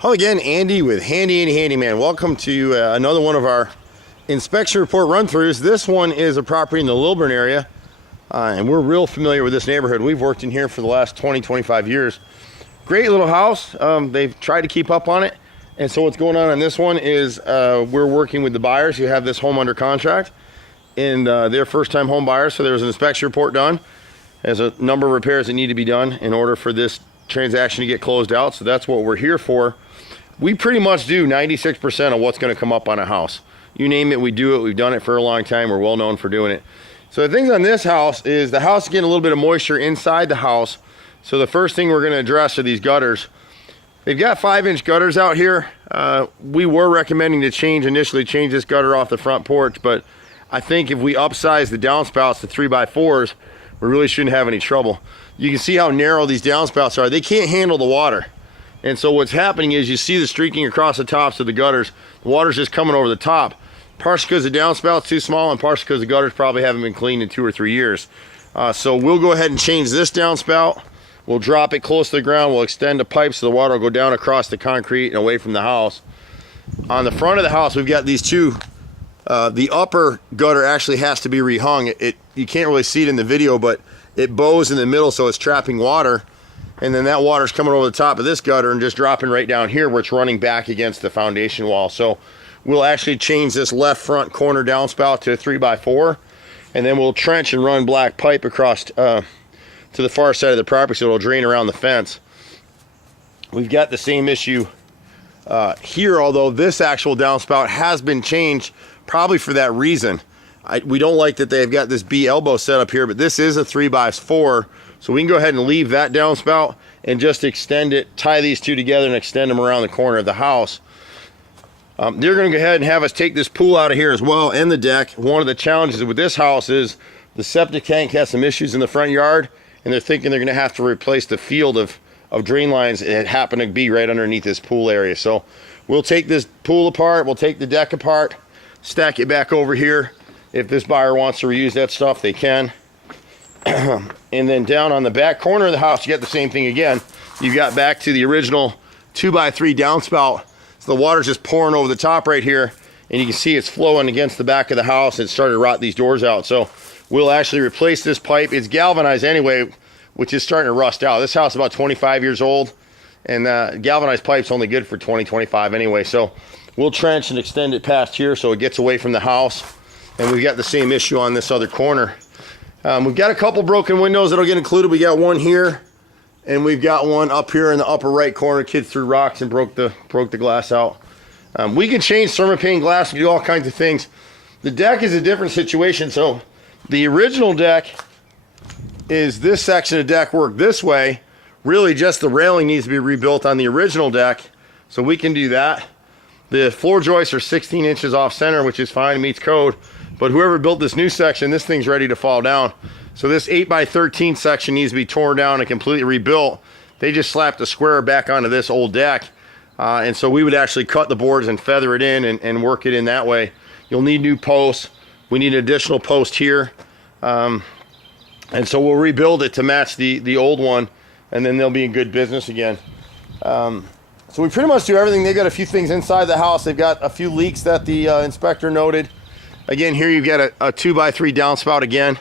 Hello again, Andy with Handy Andy Handyman. Welcome to another one of our inspection report run-throughs. This one is a property in the Lilburn area, and we're real familiar with this neighborhood. We've worked in here for the last 20-25 years. Great little house. They've tried to keep up on it, and so what's going on this one is we're working with the buyers who have this home under contract, and they're first-time home buyers, so there was an inspection report done. There's a number of repairs that need to be done in order for this transaction to get closed out, so that's what we're here for. We pretty much do 96% of what's going to come up on a house. You name it, we do it. We've done it for a long time. We're well known for doing it. So the things on this house is the house is getting a little bit of moisture inside the house. So the first thing we're going to address are these gutters. They've got 5-inch gutters out here. We were recommending to initially change this gutter off the front porch, but I think if we upsize the downspouts to 3x4s, we really shouldn't have any trouble. You can see how narrow these downspouts are. They can't handle the water. And so what's happening is you see the streaking across the tops of the gutters. The water's just coming over the top. Partially because the downspout's too small, and partially because the gutters probably haven't been cleaned in 2 or 3 years. So we'll go ahead and change this downspout. We'll drop it close to the ground. We'll extend the pipe so the water will go down across the concrete and away from the house. On the front of the house, we've got these two. The upper gutter actually has to be rehung. You can't really see it in the video, but it bows in the middle, so it's trapping water. And then that water's coming over the top of this gutter and just dropping right down here where it's running back against the foundation wall. So we'll actually change this left front corner downspout to a 3x4, and then we'll trench and run black pipe across to the far side of the property so it'll drain around the fence. We've got the same issue here, although this actual downspout has been changed probably for that reason. We don't like that they've got this B elbow set up here, but this is a 3x4. So we can go ahead and leave that downspout and just extend it, tie these two together and extend them around the corner of the house. They're going to go ahead and have us take this pool out of here as well, and the deck. One of the challenges with this house is the septic tank has some issues in the front yard, and they're thinking they're going to have to replace the field of drain lines that happen to be right underneath this pool area. So we'll take this pool apart, we'll take the deck apart, stack it back over here. If this buyer wants to reuse that stuff, they can. And then down on the back corner of the house, you got the same thing again. You've got back to the original 2x3 downspout. So the water's just pouring over the top right here, and you can see it's flowing against the back of the house. It's started to rot these doors out. So we'll actually replace this pipe. It's galvanized anyway, which is starting to rust out. This house is about 25 years old, and galvanized pipe's only good for 20-25 anyway. So we'll trench and extend it past here so it gets away from the house. And we've got the same issue on this other corner. We've got a couple broken windows that'll get included. We got one here, and we've got one up here in the upper right corner. Kids threw rocks and broke the glass out. We can change thermopane glass and do all kinds of things. The deck is a different situation. So the original deck is this section of deck work this way. Really just the railing needs to be rebuilt on the original deck, so we can do that. The floor joists are 16 inches off center, which is fine, meets code. But whoever built this new section, this thing's ready to fall down. So this 8x13 section needs to be torn down and completely rebuilt. They just slapped a square back onto this old deck. And so we would actually cut the boards and feather it in and work it in that way. You'll need new posts. We need an additional post here. And so we'll rebuild it to match the old one, and then they'll be in good business again. So we pretty much do everything. They've got a few things inside the house. They've got a few leaks that the inspector noted. Again, here you've got a 2x3 downspout again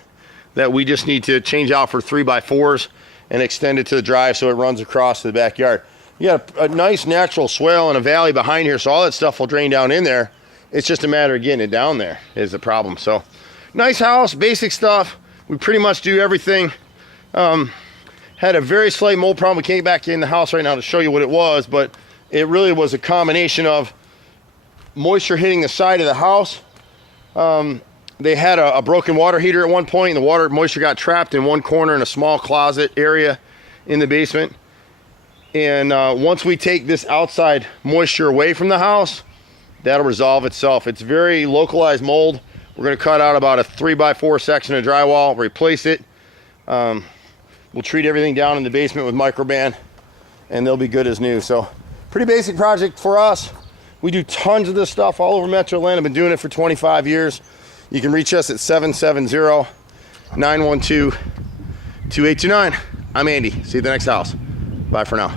that we just need to change out for 3x4s and extend it to the drive so it runs across to the backyard. You got a nice natural swale and a valley behind here, so all that stuff will drain down in there. It's just a matter of getting it down there is the problem. So nice house, basic stuff. We pretty much do everything. Had a very slight mold problem. We can't get back in the house right now to show you what it was, but it really was a combination of moisture hitting the side of the house. They had a broken water heater at one point, and the moisture got trapped in one corner in a small closet area in the basement. And once we take this outside moisture away from the house, that'll resolve itself. It's very localized mold. We're going to cut out about a 3x4 section of drywall, replace it. We'll treat everything down in the basement with microban, and they'll be good as new. So pretty basic project for us. We do tons of this stuff all over Metro Atlanta. I've been doing it for 25 years. You can reach us at 770-912-2829. I'm Andy. See you at the next house. Bye for now.